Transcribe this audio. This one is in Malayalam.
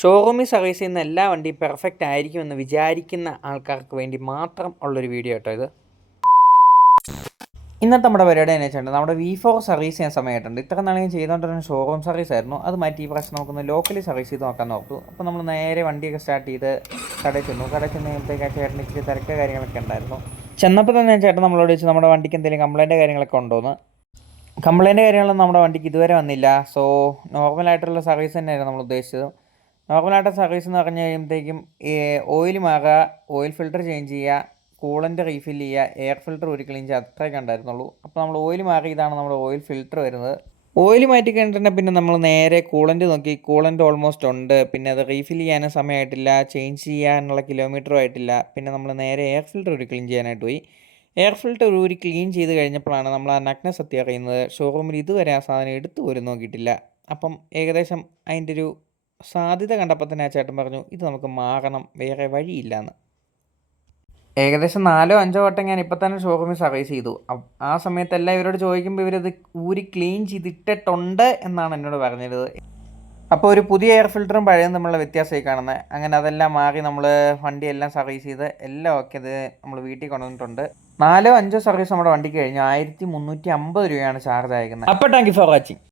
ഷോറൂമിൽ സർവീസ് ചെയ്യുന്ന എല്ലാ വണ്ടിയും പെർഫെക്റ്റ് ആയിരിക്കുമെന്ന് വിചാരിക്കുന്ന ആൾക്കാർക്ക് വേണ്ടി മാത്രം ഉള്ളൊരു വീഡിയോ കേട്ടോ ഇത്. ഇന്നത്തെ നമ്മുടെ പരിപാടി എന്ന് വെച്ചിട്ടുണ്ട്, നമ്മുടെ V4 സർവീസ് ചെയ്യാൻ സമയമായിട്ടുണ്ട്. ഇത്ര നാളെയും ചെയ്തുകൊണ്ടിരുന്ന ഷോറൂം സർവീസ് ആയിരുന്നു. അത് മാറ്റി ഈ പ്രാവശ്യം നമുക്കൊന്ന് ലോക്കലി സർവീസ് ചെയ്ത് നോക്കാൻ നോക്കൂ. അപ്പോൾ നമ്മൾ നേരെ വണ്ടിയൊക്കെ സ്റ്റാർട്ട് ചെയ്ത് കടയിൽ ചെന്നു കഴിയുമ്പോഴത്തേക്ക് ആ ചേട്ടന് ഇച്ചിരി തിരക്ക് കാര്യങ്ങളൊക്കെ ഉണ്ടായിരുന്നു. ചെന്നപ്പോൾ തന്നെ ചേട്ടൻ നമ്മളോട് ചോദിച്ചു നമ്മുടെ വണ്ടിക്ക് എന്തെങ്കിലും കംപ്ലൈൻറ്റ് കാര്യങ്ങളൊക്കെ ഉണ്ടോയെന്ന്. കംപ്ലൈൻറ്റ് കാര്യങ്ങളൊന്നും നമ്മുടെ വണ്ടിക്ക് ഇതുവരെ വന്നില്ല. സോ നോർമലായിട്ടുള്ള സർവീസ് തന്നെയായിരുന്നു നമ്മൾ ഉദ്ദേശിച്ചത്. നോർമലായിട്ട് സർവീസ് എന്ന് പറഞ്ഞു കഴിയുമ്പോഴത്തേക്കും ഓയിൽ മാറുക, ഓയിൽ ഫിൽറ്റർ ചേഞ്ച് ചെയ്യുക, കൂളൻ്റ് റീഫിൽ ചെയ്യുക, എയർ ഫിൽറ്റർ ഒരു ക്ലീൻ ചെയ്യുക, അത്രയൊക്കെ ഉണ്ടായിരുന്നുള്ളൂ. അപ്പോൾ നമ്മൾ ഓയിൽ മാറി, ഇതാണ് നമ്മുടെ ഓയിൽ ഫിൽറ്റർ വരുന്നത്. ഓയിൽ മാറ്റി കഴിഞ്ഞിട്ടുണ്ടെങ്കിൽ പിന്നെ നമ്മൾ നേരെ കൂളൻ്റ് നോക്കി. കൂളൻ്റ് ഓൾമോസ്റ്റ് ഉണ്ട്, പിന്നെ അത് റീഫിൽ ചെയ്യാനും സമയമായിട്ടില്ല, ചേഞ്ച് ചെയ്യാനുള്ള കിലോമീറ്ററും ആയിട്ടില്ല. പിന്നെ നമ്മൾ നേരെ എയർ ഫിൽറ്റർ ഒരു ക്ലീൻ ചെയ്യാനായിട്ട് പോയി. എയർ ഫിൽറ്റർ ഒരു ക്ലീൻ ചെയ്ത് കഴിഞ്ഞപ്പോഴാണ് നമ്മൾ ആ നഗ്നസ് എത്തി അറിയുന്നത്. ഷോറൂമിൽ ഇതുവരെ ആ സാധനം എടുത്തു പോലും നോക്കിയിട്ടില്ല. അപ്പം ഏകദേശം അതിൻ്റെ ഒരു സാധ്യത കണ്ടപ്പോൾ തന്നെ ആ ചേട്ടൻ പറഞ്ഞു ഇത് നമുക്ക് മാറണം, വേറെ വഴിയില്ലയെന്ന്. ഏകദേശം 4-5 വട്ടം ഞാൻ ഇപ്പം തന്നെ ഷോറൂമിൽ സർവീസ് ചെയ്തു. ആ സമയത്തെല്ലാം ഇവരോട് ചോദിക്കുമ്പോൾ ഇവരത് ഊരി ക്ലീൻ ചെയ്തിട്ടിട്ടുണ്ട് എന്നാണ് എന്നോട് പറഞ്ഞത്. അപ്പോൾ ഒരു പുതിയ എയർ ഫിൽറ്ററും പഴയതും തമ്മിലുള്ള വ്യത്യാസമായി കാണുന്നത്. അങ്ങനെ അതെല്ലാം മാറി നമ്മൾ വണ്ടിയെല്ലാം സർവീസ് ചെയ്ത് എല്ലാം ഒക്കെ അത് നമ്മൾ വീട്ടിൽ കൊണ്ടുവന്നിട്ടുണ്ട്. 4-5 സർവീസ് നമ്മുടെ വണ്ടിക്ക് കഴിഞ്ഞു. 1350 രൂപയാണ് ചാർജ് അയക്കുന്നത്. അപ്പോൾ താങ്ക് യു ഫോർ വാച്ചിങ്.